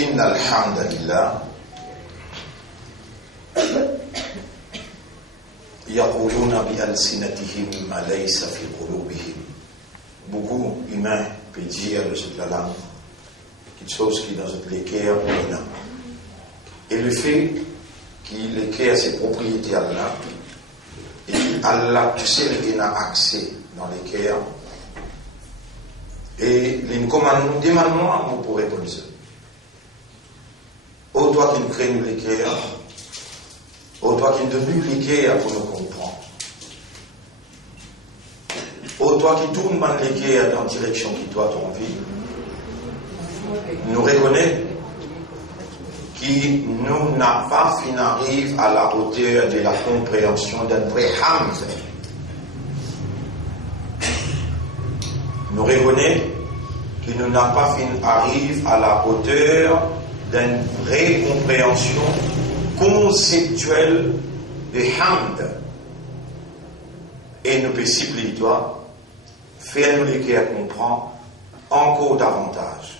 إن الحمد لله يقولون بألسنتهم ما ليس في قلوبهم. Beaucoup humains peuvent dire de toute la langue quelque chose qui dans le cœur est là. Et le fait qu'il ait ses propriétés à Allah, et Allah, tu sais, il a accès dans les cœurs, et les commandements, demande-moi, on pourrait répondre ça. Ô toi qui nous crées nous les cœurs, ô toi qui nous donnes les cœurs pour nous comprendre, ô toi qui tournes les cœurs dans la direction qui toi ton vie, nous reconnaît qui nous n'a pas fini arrive à la hauteur de la compréhension d'un vrai hamd. Nous reconnaît qui nous n'a pas fini arrive à la hauteur d'une vraie compréhension conceptuelle de hamd. Et nous peut supplier toi, faire-nous les cœurs comprendre encore davantage.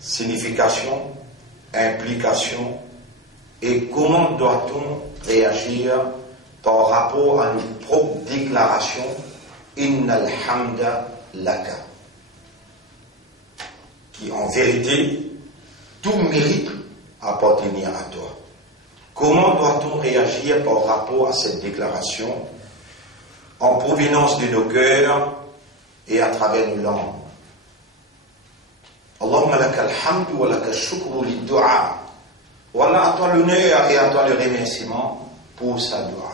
Signification, implication et comment doit-on réagir par rapport à nos propres déclarations Innal hamda laka, qui en vérité tout mérite appartenir à toi. Comment doit-on réagir par rapport à cette déclaration en provenance de nos cœurs et à travers nos langues? Allahumma laka alhamdu wa laka shukru lid-du'a. Voilà à toi l'honneur et à toi le remerciement pour sa dua.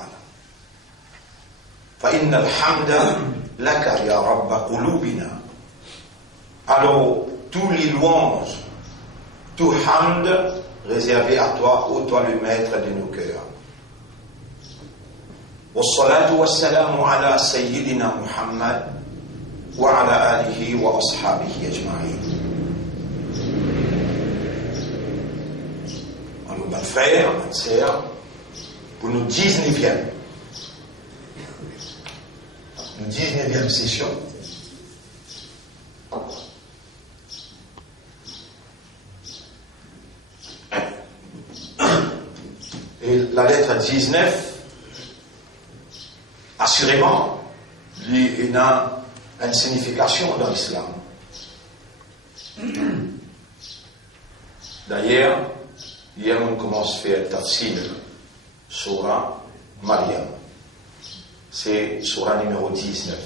Fa inna alhamda laka ya rabba qulubina. Alors, tous les louanges, tout hamd réservé à toi, ô toi le maître de nos cœurs. Wassalatu wassalamu ala sayyidina Muhammad wa ala alihi wa ashabihi ajma'in. Mes frères, mes sœurs, pour nos 19e session, et la lettre 19, assurément, il a une signification dans l'islam. D'ailleurs, hier, on commence à faire tafsir Surah Maryam. C'est Surah numéro 19.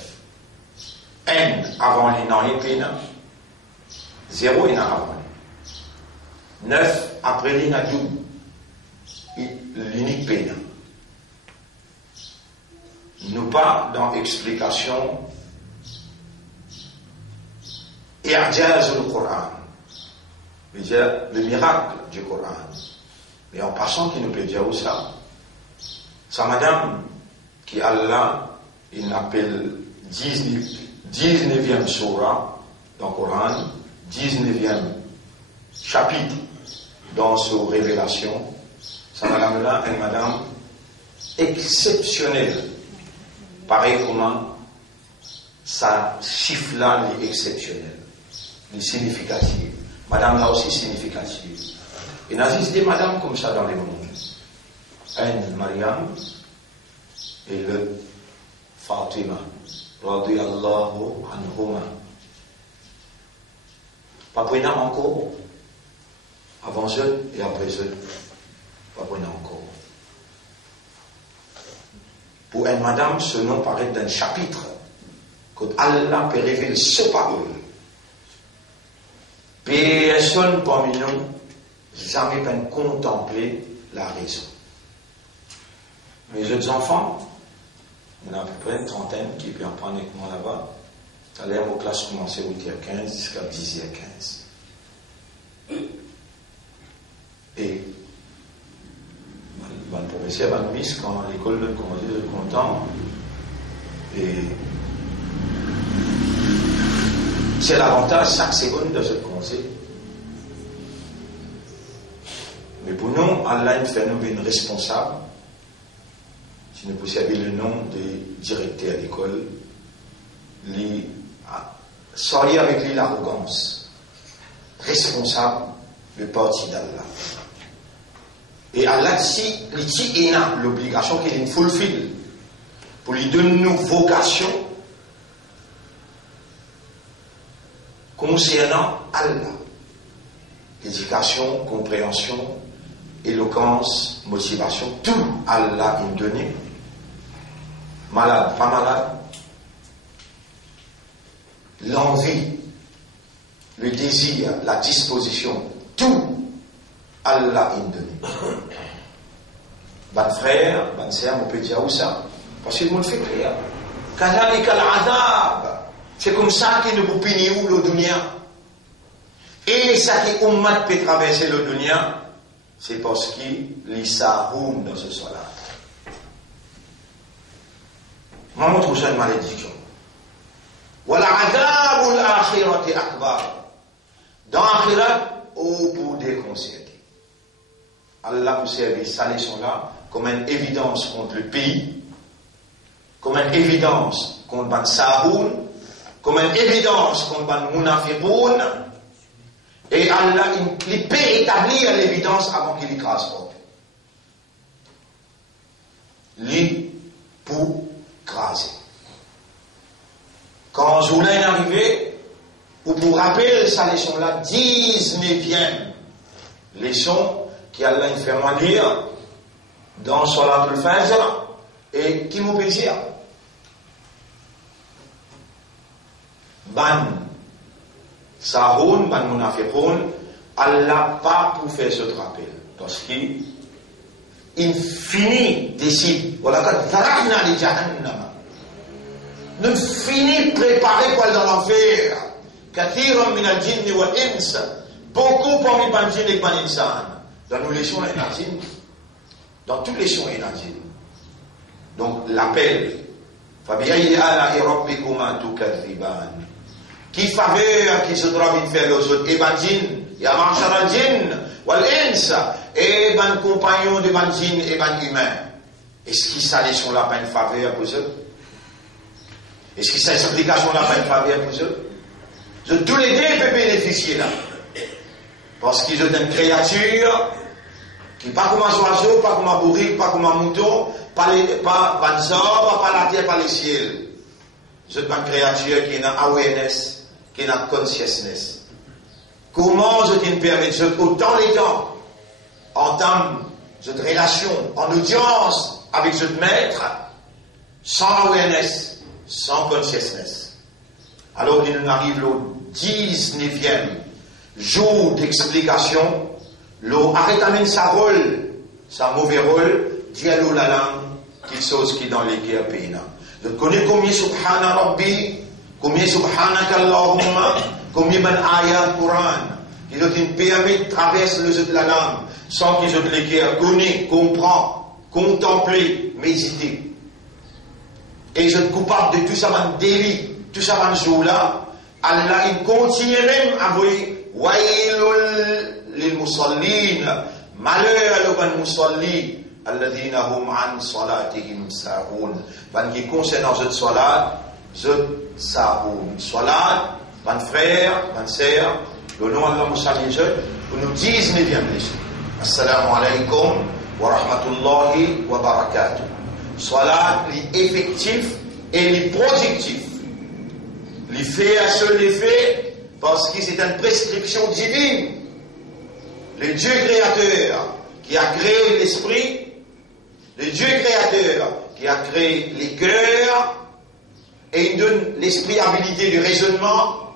N avant les noms et pena. 0 et avant. 9 après les nadou. L'unique pena. Nous pas dans l'explication. I'jaz le Coran. Le miracle du Coran. Mais en passant, qui nous peut dire où ça? Sa madame, qui Allah, il appelle 19e surah dans le Coran, 19e chapitre dans sa révélation. Sa madame-là, une madame exceptionnelle. Pareil comment ça chiffre-là est exceptionnel, est significatif. Madame là aussi significative. Et n'existe des madames comme ça dans les mondes. Un Mariam et le Fatima. Radiyallahu anhuma. Pas pour encore. Avant eux et après eux. Pas pour encore. Pour une madame, ce nom paraît d'un chapitre. Que Allah peut révéler ce parole. Personne parmi nous jamais peine contempler la raison. Mes autres enfants, on a à peu près une trentaine qui peuvent apprendre avec moi là-bas. Ça a l'air aux classes commencer à 8h15 jusqu'à 10h15. Et le professeur Van Miss, quand l'école de commencer, je suis content. Et c'est l'avantage chaque seconde de ce conseil. Mais pour nous, Allah nous fait nous une responsable. Si nous possédons le nom de directeur d'école, sortir avec lui l'arrogance. responsable de partie d'Allah. Et Allah, si il a l'obligation qu'il fulfill pour lui donner une vocation concernant Allah. Éducation, compréhension, éloquence, motivation, tout Allah est donné. Malade, pas malade. L'envie, le désir, la disposition, tout Allah est donné. Ban frère, ban sœur, on peut dire où ça? Parce que le monde fait clair. C'est comme ça qu'il ne peut punir où le dunya. Et ça qui ummat peut traverser le dunya, c'est parce qu'il y sahoun dans ce soir-là. Moi, je trouve ça une malédiction. Voilà, adabul akhirati akbar. Dans l'akhirat, au bout des concertés. Allah vous servir sa leçon-là comme une évidence contre le pays, comme une évidence contre Ban Sahoun, comme une évidence contre Ban Munafiqoun, et Allah, il peut établir l'évidence avant qu'il écrase pas. Lui, pour craser. Quand Zoulain est arrivé, ou pour rappeler sa leçon-là, 19e leçon qui Allah il fait moi lire dans Salat al-Fajr, et qui m'ont plaisir. Ban Sahoun, Ban Munafiqoun, Allah pas pour faire ce rappel. Parce qu'il finit décide, voilà, quand Dharahna li Jahannam, nous finit préparer quoi dans l'enfer. Kathiran min al-jinn wal ins, beaucoup parmi ban jinn et ban insan. Dans nos leçons il y a un jinn. Dans toutes les leçons il y a un jinn. Donc l'appel, Fabi'ayyi ala'i rabbikuma tukadhiban. Qui faveur qui se doit faire les autres, et ban jinn, ya ma'shar al-jinn wal ins, et ban compagnon de ban jinn et ban humain. Est-ce qu'ils ça leçon là pas une faveur pour eux? Est-ce que cette explication n'a pas une faveur pour eux? Tous les deux peuvent bénéficier là. Parce qu'ils ont une créature qui n'est pas comme un oiseau, pas comme un bourrique, pas comme un mouton, pas un zorbe, pas la terre, pas les ciels. C'est une créature qui a awareness, qui a consciousness. Comment je te permets de autant les temps entame cette relation en audience avec ce maître sans awareness, sans consciousness. Alors il nous arrive au 19e jour d'explication, l'eau arrête sa rôle, sa mauvais rôle, dit à l'eau la langue, quelque chose qui est dans les guerres pays. Je connais combien subhana rabbi, combien subhanaka Allahumma, combien ben ayat Coran, qui nous permet de traverser le jeu de la langue, sans qu'ils aient les guerres, connaît, comprend, contempler, méditer. Et je suis coupable de tout ça, mon délit, tout ça, mon jour-là. Allah, il continue même à dire Wailul lil musallin, malheur à musalli, alladhina hum an salatihim sahun. Ban qui concerne dans cette salat, cette sahun. Salat, mon frère, ma sœur, le nom d'Allah Moussalli, pour nous 19e leçon. Assalamu alaikum wa rahmatullahi wa barakatuh. Salat, l'effectif et les productifs. Les faits à ce l'effet, parce que c'est une prescription divine. Le Dieu créateur qui a créé l'esprit, le Dieu créateur qui a créé les cœurs, et il donne l'esprit habilité de raisonnement,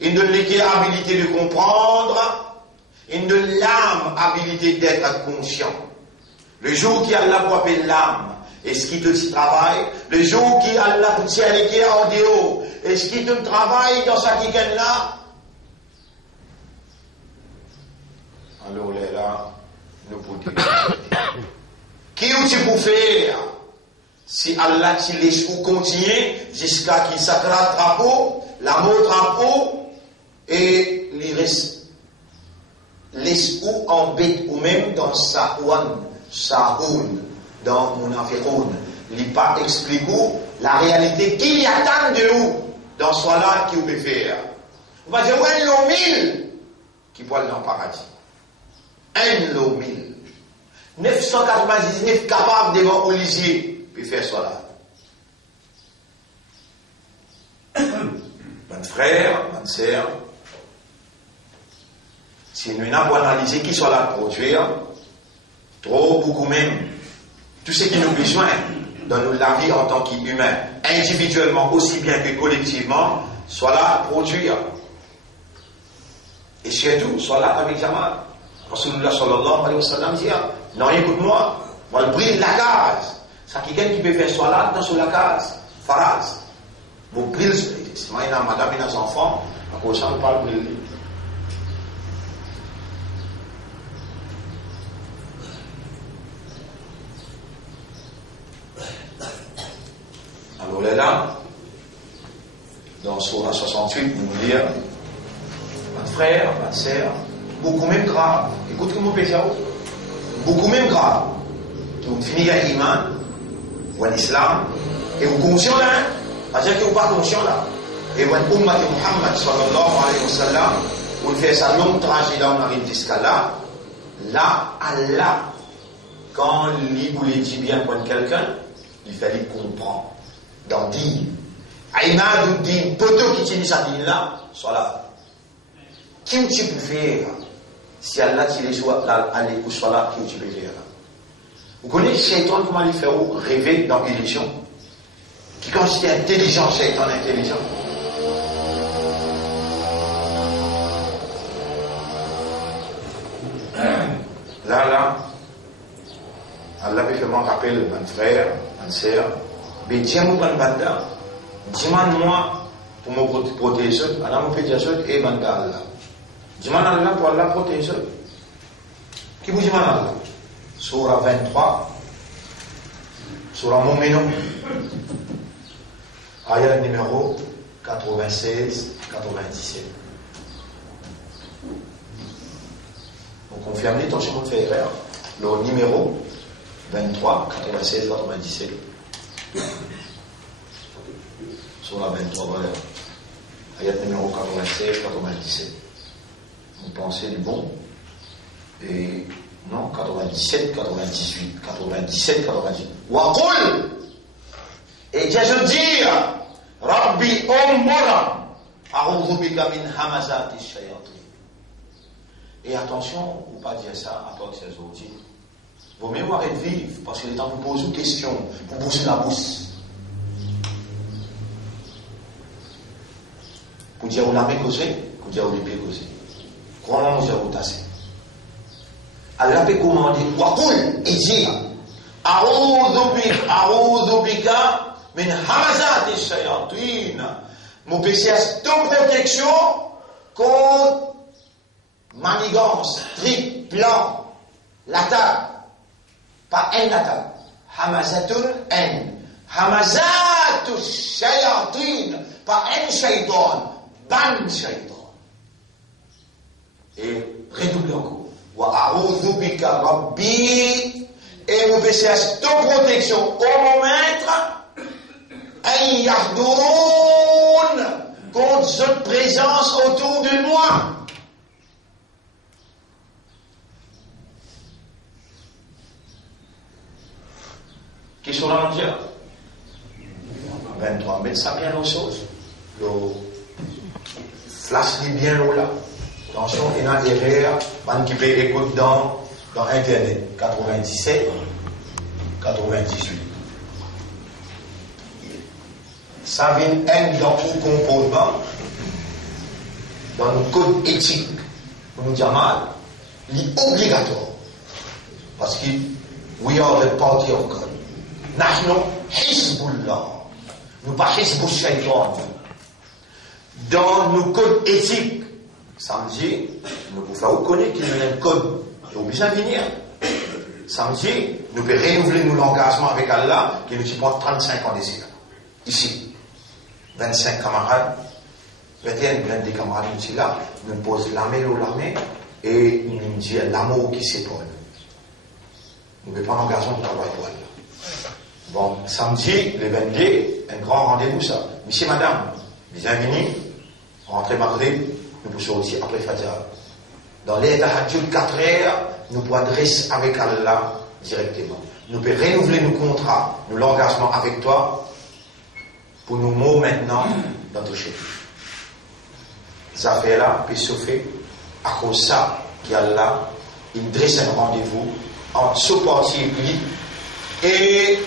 il donne les cœurs habilité de comprendre, il donne l'âme habilité d'être conscient. Le jour qui Allah pour appeler l'âme, est-ce qu'il te travaille? Le jour qui Allah pour tirer les cœurs en dehors, est-ce qu'il te travaille dans sa kiken là? Alors là, nous pouvons dire. Qui tu peux faire? Si Allah te laisse ou continuer jusqu'à qu'il s'accrate drapeau, l'amour drapeau, et il reste laisse ou en bête ou même dans Sahoun, dans Munafiqoun. Il n'a pas expliqué la réalité qu'il y attend de où dans ce là qui vous peut faire. On va dire, ouais, l'ont mille. qui peut aller dans le paradis. Un lot 1000. 999 capables de voir au lisier, puis faire cela. Mon frère, mon sœur, si nous n'avons pas analysé qui soit là pour produire, trop, beaucoup même, tout ce qui nous besoin dans la vie en tant qu'humain, individuellement aussi bien que collectivement, soit là pour produire. Et surtout, soit là avec Jamal. Rasulullah sallallahu alayhi wa sallam dit, non, écoute-moi, moi, le brille la case. Ça, quelqu'un qui peut faire soit là, dans sur la case. Faraz. Vous brille, c'est moi, il y a madame et les enfants, à cause de ça, on parle de lui. Alors là, dans Surah 68, nous nous dire, mon frère, ma sœur, beaucoup même grave, écoutez mon pétiao, beaucoup même grave, vous finissez à l'iman, ou à l'islam, et vous conscient là, c'est-à-dire que vous pas conscient là, et vous êtes ummat de Muhammad sallallahu alayhi wa sallam, vous faites sa longue trajet là, on arrive jusqu'à là, là, Allah, quand il voulait dire bien pour quelqu'un, il fallait comprendre. Dans dire, Aïmad ou dit, poteau qui tient sa dîne là, soit là. Qui tu peux faire si Allah tire soit là, aller ou soit là, qui tu peux faire? Vous connaissez Shaitan, comment il fait rêver dans l'illusion? Qui considère intelligent, Shaitan intelligent? Là, Allah fait vraiment rappel, mon frère, mon sœur, mais dis-moi ban banda, dis-moi pour me protéger, Allah me protéger et banda Allah. Dis-moi Allah pour Allah protéger. Qui vous dit Allah? Surah 23, Surah Mu'minun, ayat numéro 96-97. On confirme les temps sur mon frère, le numéro 23, 96, 97. Sur la 23, voilà. Ayat numéro 96, 97. Vous pensez du bon? Et non, 97, 98. 97, 98. Waqul! Et Dieu je dis, Rabbi Ummura, a'udhu bika min hamazati shayatin. Et attention, vous ne pas dire ça à part ces autres. Vos mémoires êtes vives, parce que les temps vous posent une question, vous bougez la bouche. Pour dire où la main causée, pour dire où les pieds causés. Comment vous avez tassé? Allah peut commander, Waqul, et dire, A'udhu bika min hamazati shayatin. Mon péché est de protection contre manigance, trip, plan, l'attaque. Pas un attaque. Hamazatul en. Hamazatul shayatin. Pas un shaitan. Ban shaitan. Et redoublez encore. Wa a'udhu bika rabbi. Et mon péché est de protection au maître. En yahdoun. Contre cette présence autour de moi. Qui sont là en Dieu? 23, mettez ça bien aux choses. Le flash bien l'eau là. Attention, il y a des erreurs, man qui peut écouter dans Internet. 97, 98. Ça vient dans tout comportement, dans le code éthique, pour nous dire mal, il est obligatoire. Parce que we are the party of God. Nahnu Hizbullah. Nous pas Hizbul Shaitan. Dans nos codes éthiques, samedi, nous pouvons reconnaître qu'il y a un code qui est obligé de venir. Samedi, nous pouvons renouveler l'engagement avec Allah qui nous prend 35 ans d'ici. Ici, 25 camarades, 21, 22 camarades ici là, nous posons l'armée et nous disons l'amour qui s'épaule. Nous ne pouvons pas l'engagement de travail pour Allah. Bon, samedi, le 22, un grand rendez-vous ça. Monsieur, madame, bienvenue, rentrez mardi, nous pouvons sortir après Fajr. Dans les tahajjud 4 heures, nous pouvons adresser avec Allah directement. Nous pouvons renouveler nos contrats, nos engagements avec toi, pour nous mots maintenant dans ton chef. Ça fait là, puis ça fait, à cause de ça, qu'Allah, il dresse un rendez-vous entre ce parti et lui, et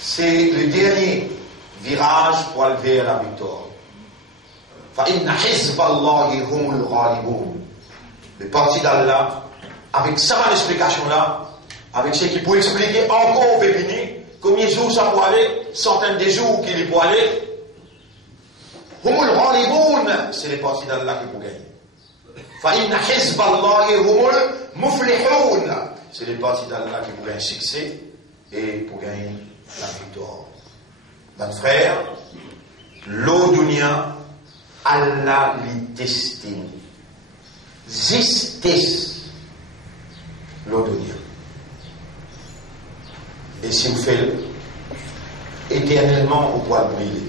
c'est le dernier virage pour aller vers la victoire. فَإِنَّ حِزْبَ اللَّهِ هُمُ الْغَالِبُونَ. Le parti d'Allah, avec ça, l'explication-là, avec ce qui peut expliquer encore au pépinier, combien de jours ça peut aller, centaines de jours qu'il peut aller. هُمُ الْغَالِبُونَ, c'est les partis d'Allah qui peut gagner. فَإِنَّ حِزْبَ اللَّهِ هُمُ الْمُفْلِحُونَ, c'est les partis d'Allah qui peut gagner succès et pour gagner la victoire. Mon frère, l'eau dunya, Allah li destine. Justice, l'eau dunya. Et si vous faites éternellement au poil brûlé,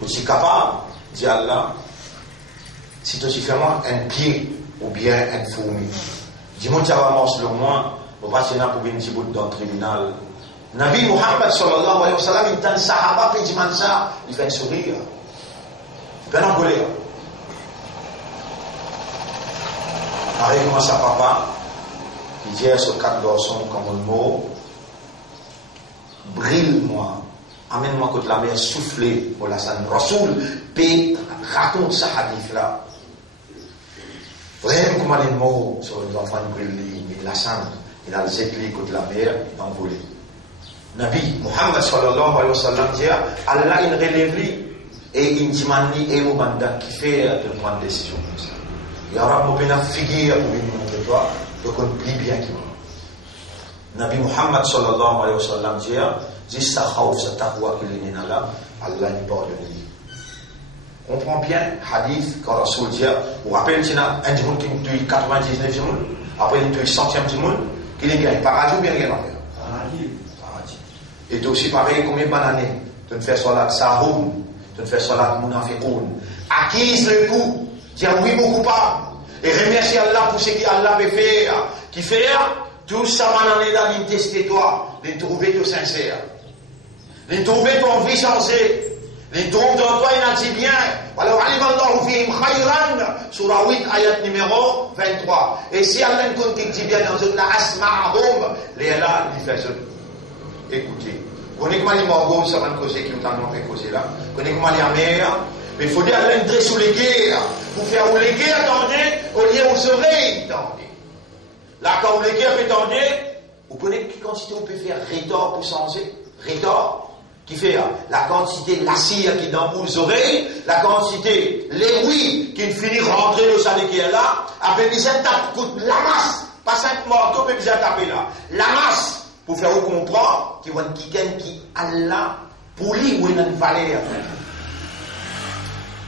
vous êtes capable, dit Allah, si tu fais moi un pied ou bien une fourmi, dis-moi que tu vas manger le moins, on va passer pour venir dans le tribunal. Nabi Muhammad sallallahu alayhi wa sallam, il t'a sahaba, puis il dit ça, il fait un sourire. Il fait un engoler. Arrive moi sa papa, il dit à ce 4 garçons comme un mot, brille-moi, amène-moi contre la mer soufflée pour la salle. Rasoul, puis raconte ce hadith là. Vraiment comment les mots sur les enfants brillent, mais la salle, il a le zetli contre la mer, il a envolé. Nabi Muhammad sallallahu alayhi wa sallam dit Allah il relève lui et il dit mani et au mandat qui fait de prendre des décisions comme ça. Ya Rab mo bena figure pour une montrer toi donc on plie bien qui Nabi Muhammad sallallahu alayhi wa sallam dit sa khawf sa taqwa qu'il est là Allah il pardonne lui. On prend bien hadith quand Rasoul dit vous rappelez qu'il y a un monde qui tue 99 du monde après il tue 100e du monde qu'il est bien paradis ou bien rien enfer. Et tu aussi pareil, combien d'années tu ne fais salat sahoum, tu ne fais salat munafiqoun, acquise le coup, dire oui mon coupable, et remercie Allah pour ce qu'Allah peut faire, qui fait tout ça m'en est dans tester toi, de trouver tout sincère, de trouver ton vie changée, de trouver dans toi il a dit bien, alors alimallahu fihim khayran, surah 8 ayat numéro 23, et si Allah ne compte dit bien dans une asma'ahum, les là, il fait ça. Écoutez, connaissez-moi les morgos, ça va me causer qui nous t'en fait causer là. Connaissez-moi les amers, mais il faut dire à l'entrer sous les guerres. Pour faire où les guerres attendez, au lieu où se attendez. Là, quand les guerres attendez, vous connaissez quelle quantité on peut faire rétor pour changer? Rétor, qui fait la quantité de la cire qui est dans vos oreilles, la quantité, les oui qui finit rentrer dans sa guerre là, après les étapes coûtent la masse, pas 5 morceaux, mais vous tapez là. La masse. Pour faire comprendre qu'il y a quelqu'un qui Allah pour lui ou une valeur.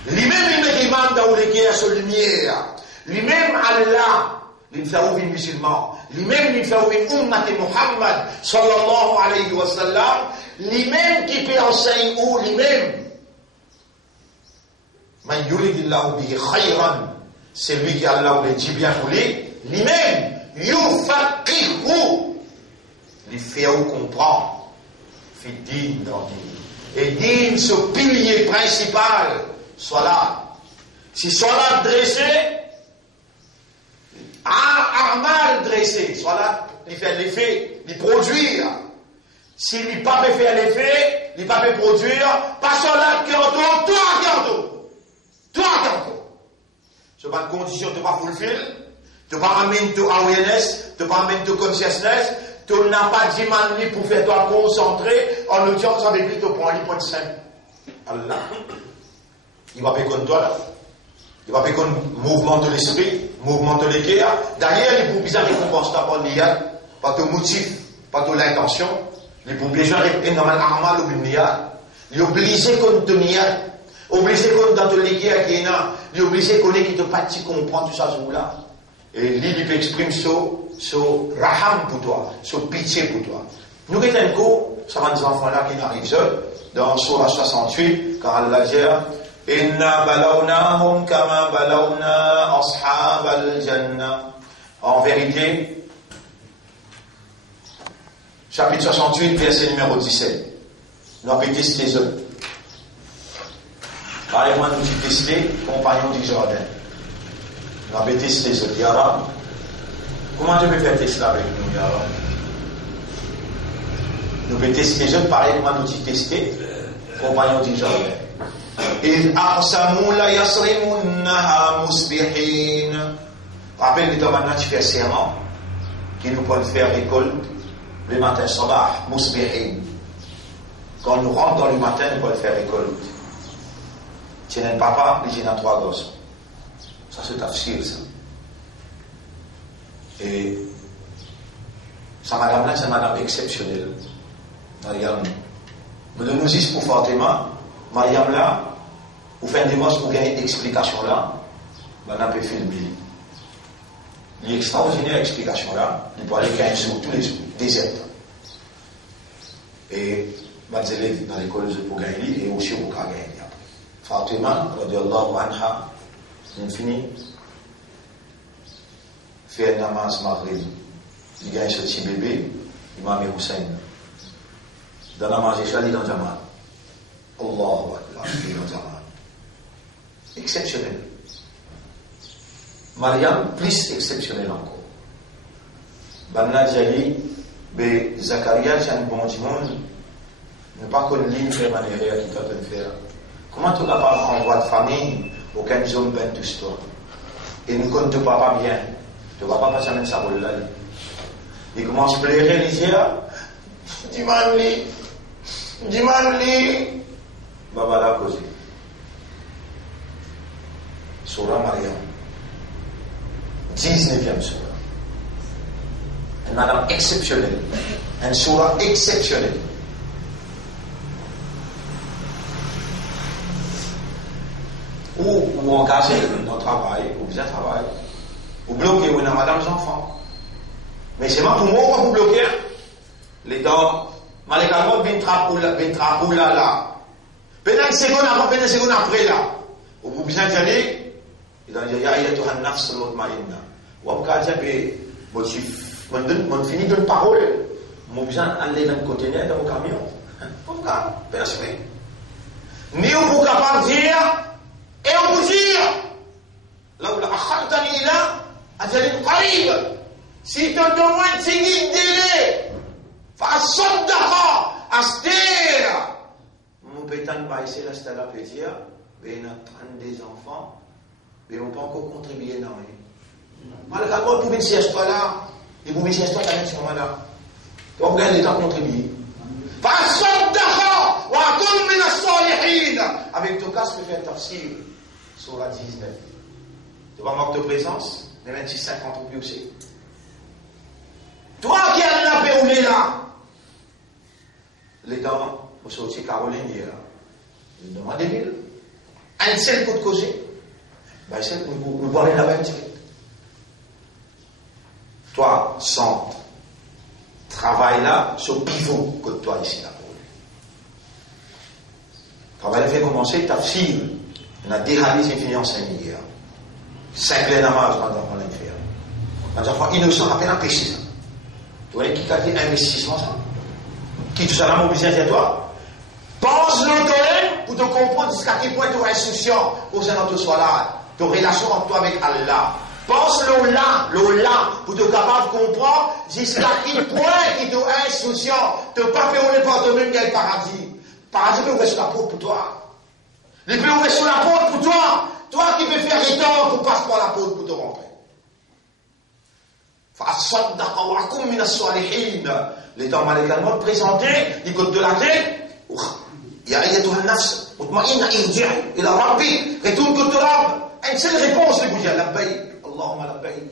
Lui-même il me demande dans les guerres sur lumière. Lui-même Allah il fait ouvrir musulman. Lui-même il fait ouvrir ummat Muhammad sallallahu alayhi wa sallam. Lui-même qui peut enseigner où lui-même. Man yuridillahu bihi khayran. C'est lui qui Allah le dit bien pour lui. Lui-même yufaqihu. Les faire comprendre, fait digne dans le et digne ce pilier principal, soit là. Si soit là dressé, mal dressé, soit là, il fait l'effet, il produire. S'il n'est pas fait faire l'effet, il n'est pas fait produire, pas soit là, toi, c'est pas une condition de pas fulfill, de pas amener to awareness, de pas amener to consciousness. Tu n'as pas dit mani pour faire toi concentrer en l'audience avec lui, tu prends les points de 5. Allah, il va pas contre toi là. Il va pas contre mouvement de l'esprit, mouvement de l'équerre. D'ailleurs, les poupies récompensent pas par l'iyad, pas ton motif, pas ton intention. Les poupies gens énormément armal ou l'iyad. Il est obligé contre ton iyad, obligé contre dans ton l'équerre qui est là, il est obligé qu'on ait qui te pâtit comprendre tout ça sur là. Et lui, il peut exprimer ce raham pour toi, ce pitié pour toi. Nous, un coup, ça va des enfants-là qui n'arrivent seuls, dans Surah 68, quand Allah dit Inna balawnahum kama balawna ashab al-jannah. En vérité, chapitre 68, verset numéro 17. Nous avons testé les autres. Par exemple, nous avons testé compagnon du jardin. Nous avons testé les autres. Yara, comment je peux faire tester avec nous, Yara? Nous avons testé les autres, pareil, nous avons testé compagnon du jardin. إذ أقسموا ليصرمنها مصبحين. Rappelle les temps maintenant tu fais serment qui nous peut faire récolte le matin sabah, musbihin. Quand nous rentrons dans le matin, nous pouvons faire récolte. Tu n'as un papa, il a 3 gosses. Ça c'est tafsir ça. Et sa madame là, c'est une madame exceptionnelle. Mariam. Mais de nous disons pour Fatima, Mariam là, vous faites un divorce pour gagner une explication là, ben, on a pu filmer. L'extraordinaire explication là, il peut aller gagner sur tous les jours, des aides. Et mes élèves dans l'école pour gagner et aussi pour gagner après. Fatima, radiallahu anha, on finit, fait un namaz maghrib. Il gagne ce petit bébé, Imam Hussein. Dans la namaz, il choisit dans Jamal. Allahu Akbar, il est dans Jamal. Exceptionnel. Mariam, plus exceptionnel encore. Banna Djali, Zakaria, c'est un bon monde. Ne pas connaître l'île de manière qui t'a de faire. Comment tu n'as pas en voie de famille, aucun homme peint tout ça. Et ne compte pas bien. Tu ne vas pas passer même ça pour là. Il commence à pleurer, il dit, dis-moi, Baba la cause. Surah Mariam. 19e surah. Une madame exceptionnelle. Une surah exceptionnelle. Ou engager notre travail, ou bien travail, ou bloquer ou madame les enfants. Mais c'est moi pour moi, vous bloquer. Les dents, malheureusement, bin trapou là. Pendant une seconde avant, pendant une seconde après là. Ou vous bien dire, il a dit, ya tu as nafs l'autre maïna. Ou en cas, j'ai mon fini d'une parole. Mon besoin d'aller dans le conteneur, dans le camion. Pourquoi? Personne. Ni on peut pas dire, et on peut dire, là où la akhartani là, ajalin qarib. Si tu as moins de délai, fa saddaqa, astir. Mon pétan va essayer de la pédia, mais il y a 32 enfants, mais ils n'ont pas encore contribué dans rien. Malgré quoi, pour une sieste là, et pour une sieste là, même si on là. Donc, regarde l'État contribué. Avec ton casque, tu fais un tafsir sur la 19. Tu vas manquer de présence, les 26-50 ou aussi. Toi qui as la paix où est là, les dents, vous sortez Caroline hier, vous demandez mille. Un seul coup de causer, ben c'est que vous parlez la même chose. Toi, centre, travaille là, sur pivot que toi ici là. Travail fait commencer, tafsir. On a des hadiths infinis enseignés hier. 5 les namaz pendant qu'on l'a fait. On a enfants innocents, à peine empêché ça. Tu vois, qui a fait investissement ça? Qui tout ça là, mon business à toi? Pense le toi-même pour te comprendre jusqu'à quel point tu es insouciant pour que tu sois là. Ton relation entre toi avec Allah. Pense le là, pour te capable de comprendre jusqu'à quel point tu es insouciant. Tu ne pas faire par toi-même qu'il y a le paradis. Paradis peut ouvrir sur la porte pour toi. Il peut ouvrir sur la porte pour toi. Toi qui peux faire étendre pour passer par la porte pour te rentrer. L'état malégalement présenté, il côté de la tête. Ya ayyatuha an-nafs mutma'inna irji' ila rabbik. Retourne côté de l'âme. Une seule réponse, le bouger. Labbaïk. Allahumma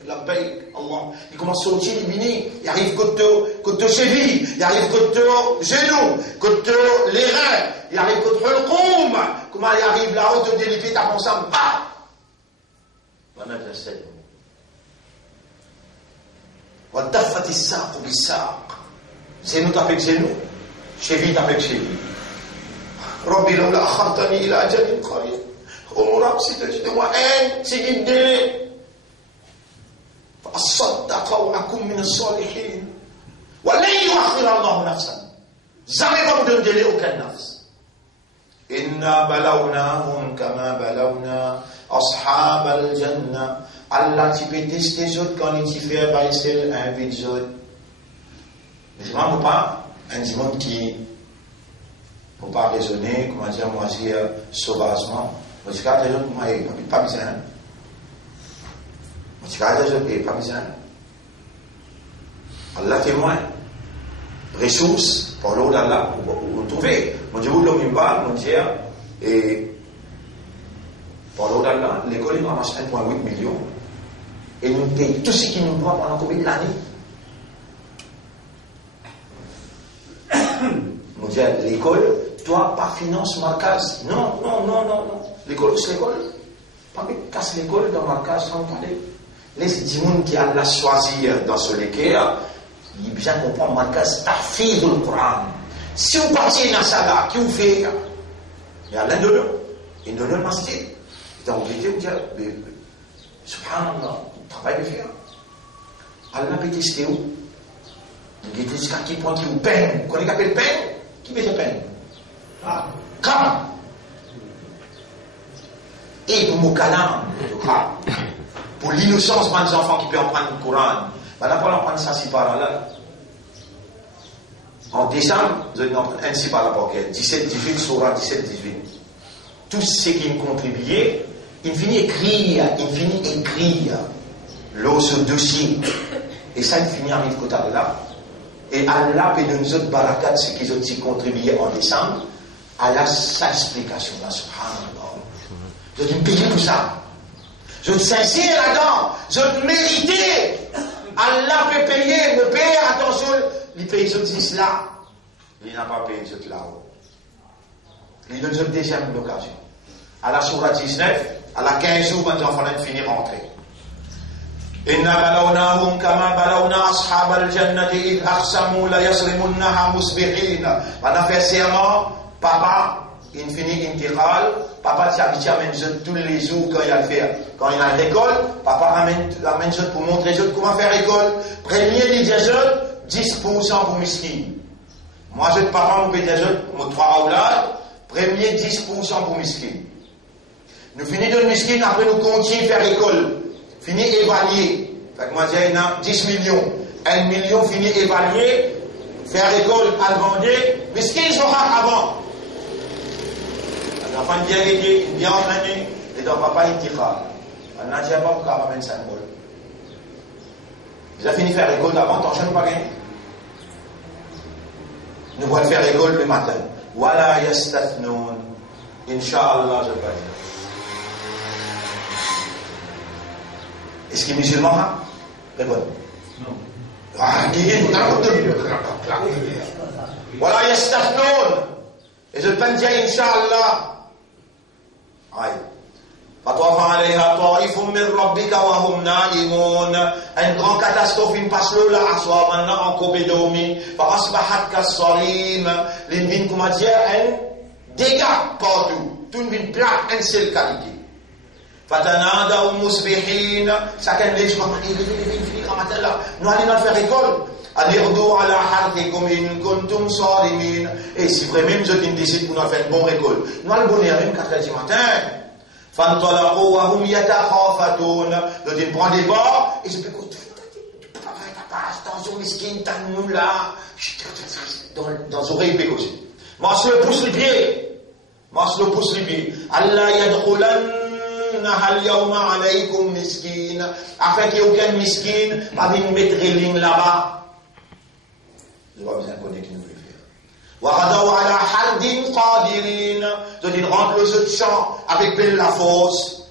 labbaïk, Allah. Il commence à sortir, il arrive côté cheville, il arrive côté genou, côté les reins, il arrive côté le koum. Comment il arrive là-haut de délivré ta pensée, bah! On va mettre un seul. On va taffati saq bi saq. Genou avec genou, cheville avec cheville. Rabbi lawla akhartani ila ajalin qarib. Oh Rab, si tu dis moi, c'est guidé. الصدق الصالحين ولن يؤخر الله نفسا. Jamais va vous donner délai aucun nafs. Inna balawnahum kama balawna ashab al-jannah. Allah tu peux tester les autres quand ils t'y font baisser un peu des autres. Mais c'est vraiment pas un monde qui ne faut pas raisonner, comment dire, moisir sauvagement. Moi, je garde les autres, moi, pas besoin. Moi, je garde les autres, pas besoin. Allah témoin. Ressources, pour l'eau d'Allah, vous trouvez. Mon Dieu, vous l'homme va, mon Dieu, et pour l'eau d'Allah, l'école, il ramasse 1,8 million. Et nous payons tout ce qui nous doit pendant combien d'années? Mon Dieu, l'école, toi, pas finance Marcaz. Non. L'école, c'est l'école. Pas casse l'école dans Marcaz, sans parler. Les gens qui a la choisir dans ce léquer, il bien comprendre Marcaz, tahfiz le Coran. Si vous partez dans ça là, qui vous fait? Il y a l'un de l'autre. Il y a l'un de masjid. Donc, vous dites, subhanallah, travail de faire. Allah peut tester où? Il dit jusqu'à qui point qui vous peine. Vous connaissez qu'appelle peine? Qui met peine? Quand? Et pour mon calam, pour l'innocence des enfants qui peuvent en prendre le Coran, on n'a pas l'en ça si par là. En décembre, vous allez en prendre un si par là pour 17, 18, Surah 17, 18. Tout ce qui me contribuait, il finit écrire, l'eau sur dossier. Et ça, il finit à mettre côté de là. Et Allah peut nous autres barakat, ce qu'ils ont contribué en décembre, Allah, sa explication là, subhanallah. Je te paye pour ça. Je te sincère là-dedans. Je te mérite. Allah peut payer, me payer, attention, les pays autres disent là. Il n'a pas payé les autres là-haut. Il donne une deuxième occasion. À la Surah 19, à la 15 jours, quand les enfants viennent finir rentrer. Inna balawnahum kama balawna ashab al-jannati id aqsamu la yasrimunnaha musbihin. Pendant faire serment, papa, il finit intiqal, papa amène tous les jours quand il a le faire. Quand il a une école, papa amène pour montrer les autres comment faire école. Premier dit des autres, 10% pour miskin. Moi, je papa, mon pédé autres, mon 3 aulades, premier 10% pour miskin. Nous finissons de miskin, après nous continuons faire école. Fini évaluer. Fait que moi, j'ai 10 millions. 1 million fini évaluer, faire école, allemandais, mais ce qu'ils sont avant. Les enfants bien aidés, bien entraînés, et donc papa, il tira. On n'a pas pour qu'on ramène 5 balles. Ils ont fini faire école d'avant, t'en jeune pas gagné. Nous allons faire école le matin. Voilà, yastatnoun. Inch'Allah, je vais pas dire. Est-ce qu'il est musulman là? Répondez. Non. Ah, il est voilà, yastafnoun. Et je peux dire, Inch'Allah. Aïe. فطاف عليها طائف من ربك وهم نائمون. Une grande catastrophe, une passe là, assoir maintenant en Kobedomi. فأصبحت كالصريم. L'une comment dire, un dégât partout. Tout une plaque, une seule qualité. Fatanadaw musbihin, chacun des gens qui finir un matin là, nous allons faire école. Alirdu ala hardikum in kuntum salimin. Et si vraiment vous êtes décidé pour nous faire une bonne école, nous allons bonner même 4h du matin. Fantalaqu wa hum yatakhafatun. Donc ils prennent des bords et je peux attention miskin, t'as nous là. Dans les oreilles bécosées. Moi je le pousse les pieds. Allah yadkhulan afin qu'il n'y ait aucun miskin, pas venir mettre les lignes là-bas. Je vois bien qu'on est qui nous veut faire. Donc il rentre les autres champs avec belle la force.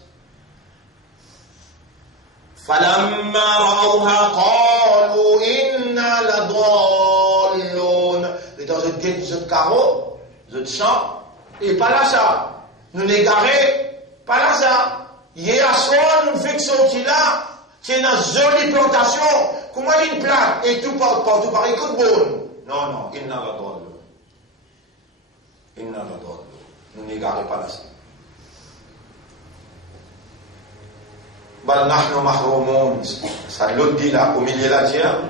فَلَمَّا رَأَوْهَا قَالُوا إِنَّا لَضَالُّونَ. Dans autres guettes, les autres carreaux, les autres champs, et pas là ça. Nous l'égarons. Pas là ça. Hier soir, nous fixons qui là, qui est une jolie plantation. Comment une plaque et tout partout par écoute bonne. Non, il n'a pas d'ordre. Nous n'égarons pas là ça. Bal nahnu mahroumun. Ça l'autre dit là, au milieu de la terre.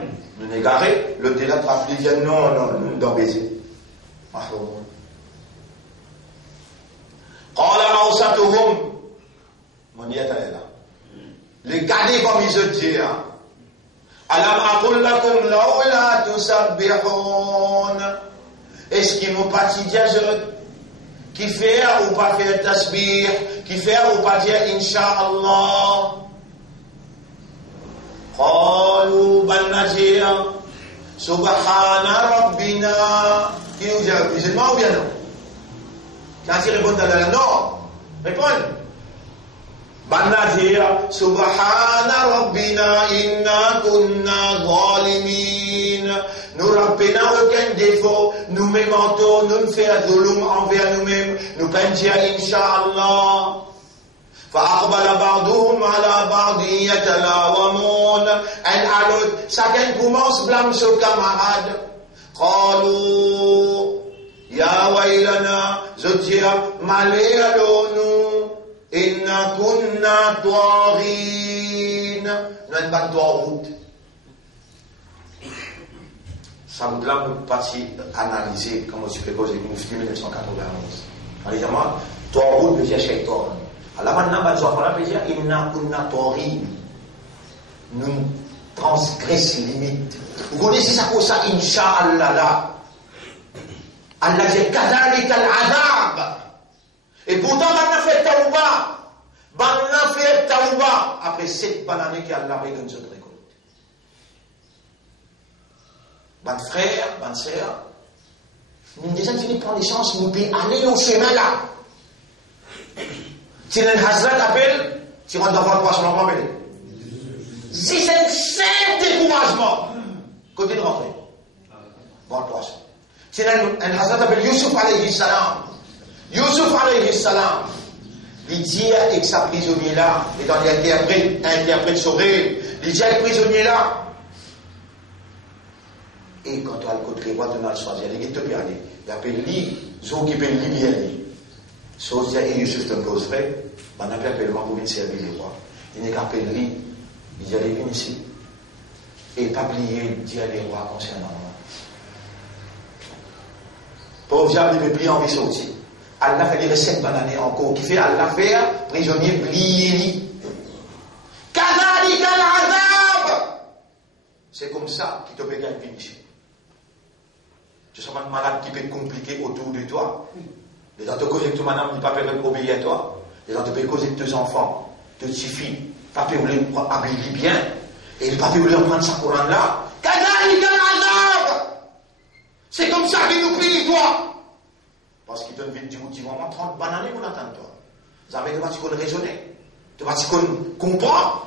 Nous négaré, le délai de rappeler, dit non, nous devons baiser. قال أوسطهم من يتعالى لقاعدين comme ils se disent ألم أقل لكم لولا تسبحون est-ce qu'ils m'ont pas dit qui faire ou pas faire tasbih qui faire ou pas dire Inch'Allah قالوا بل نجير سبحان ربنا qui nous dit musulman ou bien non quand ils répondent à la non répondent بنادير سبحان ربنا إنا كنا ظالمين nous n'avons aucun défaut nous mémentons nous ne faisons zulum envers nous-mêmes nous pouvons dire Inch'Allah فأقبل بعضهم على بعض يتلاومون un à l'autre chacun commence blâme son camarade قالوا يا ويلنا زوجيا ماليالونو إنا كنا طاغين nous pas de route ça vous là pour partir analyser comment tu fais cause du Mufti 1991 évidemment route veut dire shaitan alors maintenant on va dire inna kunna طاغين nous transgresse limite vous connaissez ça pour ça Inch'Allah là Allah dit kadhalika al-adhab et pourtant on a fait tawba après 7 années qu'Allah donne cette récolte bonne frère bonne sœur nous déjà fini prendre les chances nous pouvons aller au chemin là si le Hazrat appelle si on doit voir quoi sur l'enfant si c'est un simple découragement côté de rentrer bon poisson si un Hazrat appelle Yusuf alayhi salam il dit avec sa prisonnier là et dans l'interprète sauvé il dit avec prisonnier là et quand tu as le côté droit de notre choisir il te perd il appelle lui zo qui peut lui bien lui sauf dire et Yusuf te pose vrai on appelle moi pour venir servir les rois il n'est qu'appelle lui il dit allez venir ici et pas oublier dire les rois concernant moi pauvre diable il me plie en vie sortir Allah fait les recettes bananées encore qui fait Allah faire prisonnier plié kadhalika al-azab c'est comme ça qui te peut gagner finition tu sens un malade qui peut être compliqué autour de toi les gens te causent que ton madame n'est pas prête à obéir à toi les gens te peuvent causer de tes enfants de tes filles pas peut vouloir habiller bien et il pas peut vouloir prendre sa couronne là kadhalika al-azab c'est comme ça qu'il nous plie toi parce qu'il donne vite du bout, 30 bananes qu'on attend toi. Vous avez devoir qu'on raisonner, devoir qu'on comprend.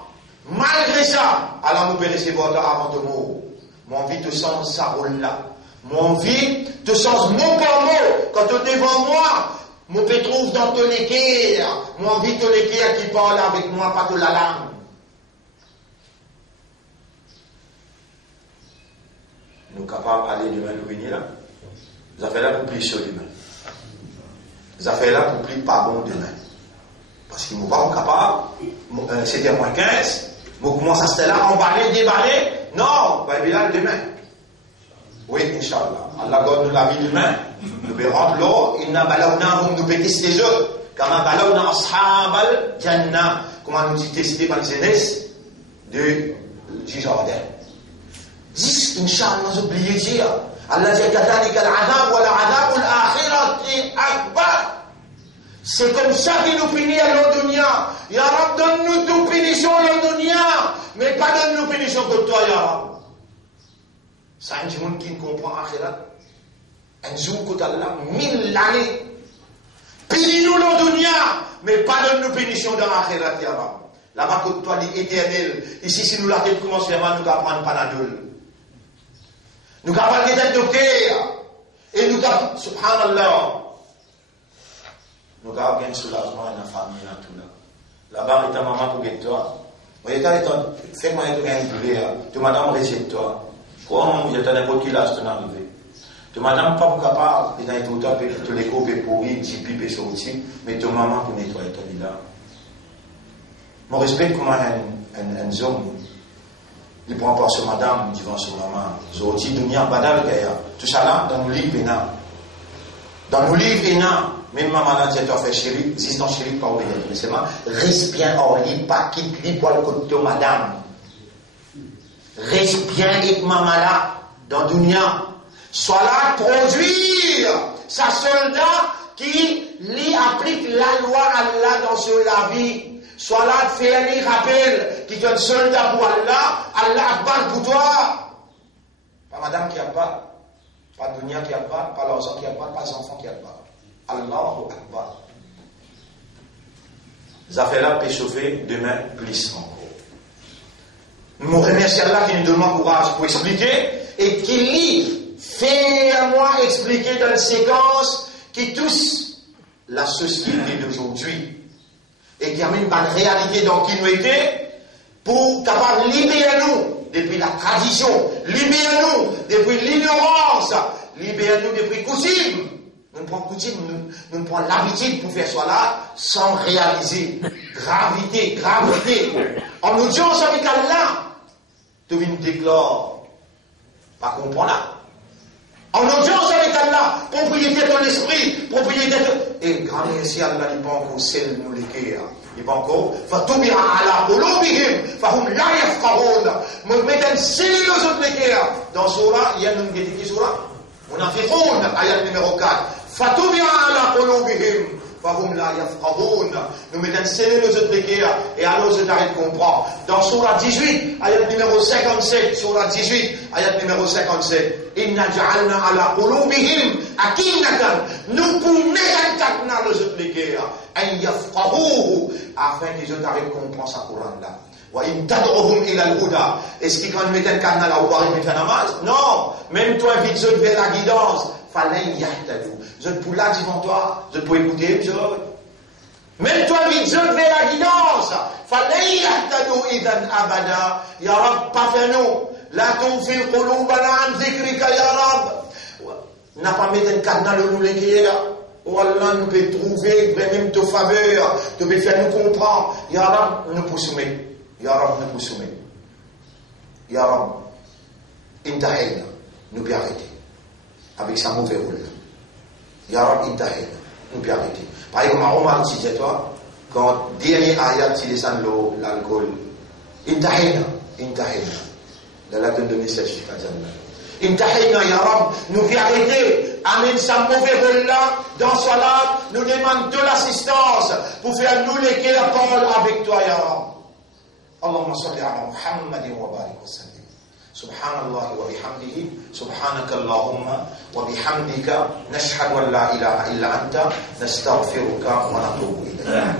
Malgré ça, alors nous pouvons recevoir avant de mourir. Mon vie te sens ça roule là. Mon vie te sens mot par mot. Quand tu es devant moi, mon te trouve dans ton équerre. Mon vie ton équerre qui parle avec moi, pas de la langue. Nous sommes capables d'aller demain nous venir là. Vous avez là pour plier sur demain. Vous avez là pour plier pas bon demain. Parce qu'ils ne sont pas capables. C'était moins 15. Vous commencez à se là, emballer, déballer. Non, va bien là demain. Oui, Inch'Allah. Allah donne nous la vie demain. Nous pouvons rendre l'eau. Inna balawnahum, nous pouvons tester les autres. Kama balawna ashab al-jannah. Comment nous tester par les jeunesse du jardin. 10, Inch'Allah, nous oublions de dire. Allah dit kadhalika al-adhab wa al-adhab al-akhirati akbar. C'est comme ça qu'il nous punit à l'Odunia. Ya Rab, donne-nous toute punition à l'Odunia, mais pas donne-nous punition que toi, Ya Rab. Ça, un monde qui ne comprend Akhirat. Un jour que Allah, 1000 années. Punis-nous l'Odunia, mais pas donne-nous punition dans Akhirat, Ya Rab. Là-bas, que toi, l'éternel. Ici, si nous la tête commence à nous apprendre Panadol. Nous avons des têtes de cœur. Et nous avons, subhanallah. Nous avons un soulagement dans la famille, dans tout là. Là-bas, il y a maman pour guetter toi. Fais-moi un poulet. Tu madame rejette toi. Comme il y a n'importe qui là, c'est arrivé. Tu madame pas pour capable, il y a tout le temps, tu les coupes pourris, 10 pipes et sortis, mais tu maman pour nettoyer ton là. Mon respect comme un homme. Il prend pas sur madame, il vend sur maman. Zoti dunia badal gaya. Tout ça là, dans nos livres, dans nos livres, même maman là, dit, tu as fait chéri, existant chéri, pas oublié. Mais c'est moi, reste bien hors lit, pas quitte lit pour le côté de madame. Reste bien avec maman là, dans dunia. Soit là, produire sa soldat qui lui applique la loi Allah dans la vie. Soit là, faire lui rappel qui donne soldat pour Allah, Allah Akbar pour toi. Pas madame qui a pas dunia qui a pas l'argent qui a pas les enfants qui a pas. Allahu Akbar. Ça fait là pour chauffer demain plus encore. Nous remercions Allah qui nous donne le courage pour expliquer et qui lit, fait à moi expliquer dans la séquence qui touche la société d'aujourd'hui et qui amène une réalité dans qui nous était pour capable libérer nous depuis la tradition, libérer nous depuis l'ignorance, libérer nous depuis coutume. Nous prenons coutume, nous prenons l'habitude pour faire cela sans réaliser gravité. En nous disant avec Allah, tu viens déclarer, pas comprendre là. En audience avec Allah, propriété de ton esprit, propriété de... Et grand merci Allah, il pas encore celle nous l'équerre. Il pas encore. Fatubira ala qulubihim, fahum la yafqahun. Nous mettons celle aux autres l'équerre. Dans Surah, il y a une qui Surah. On a fait Khun, ayat numéro 4. Fatubira ala qulubihim, fahum la yafqahun. Nous mettons celle aux autres l'équerre. Et alors, je t'arrête de comprendre. Dans Surah 18, ayat numéro 57, Surah 18, ayat numéro 57. Inna ja'alna ala qulubihim akinatan. Nous pouvons mettre les autres l'équerre. En yafqahuhu. Afin qu'ils ont arrêté de comprendre ce Coran-là. Wa in tad'uhum ila al-huda. Est-ce qu'ils quand ils mettent un canal là, ou pas ils mettent un namaz? Non. Même toi, invite eux vers la guidance. Fallait yahtadou. Je pour là devant toi. Je peux écouter, je. Même toi, invite eux vers la guidance. Fallait yahtadou idan abada. Ya Rab, pas fait nous. La tunfil qulubana an dhikrika ya Rab. N'a pas mis un canal où nous l'écrire. Oh Allah, nous peut trouver même te faveur, tu peux faire nous comprendre. Ya Rab, nous pour soumettre. Ya Rab, nous pour soumettre. Ya Rab, intahayna, nous peut arrêter. Avec sa mauvaise rôle. Ya Rab, intahayna, nous peut arrêter. Par exemple, Omar disait toi, quand dernier ayat, il descend l'alcool. Intahayna. Dans la donne certificat de Intahayna, Ya Rab, nous peut arrêter. Amène sa mauvaise rôle là, dans ce là, nous demandons de l'assistance pour faire nous les parole avec toi, Ya Rab. Allahumma salli ala Muhammadin wa barik wa sallim. Subhanallah wa bihamdihi, subhanaka Allahumma wa bihamdika, nashhadu an la ilaha illa anta, nastaghfiruka wa natubu ilayk.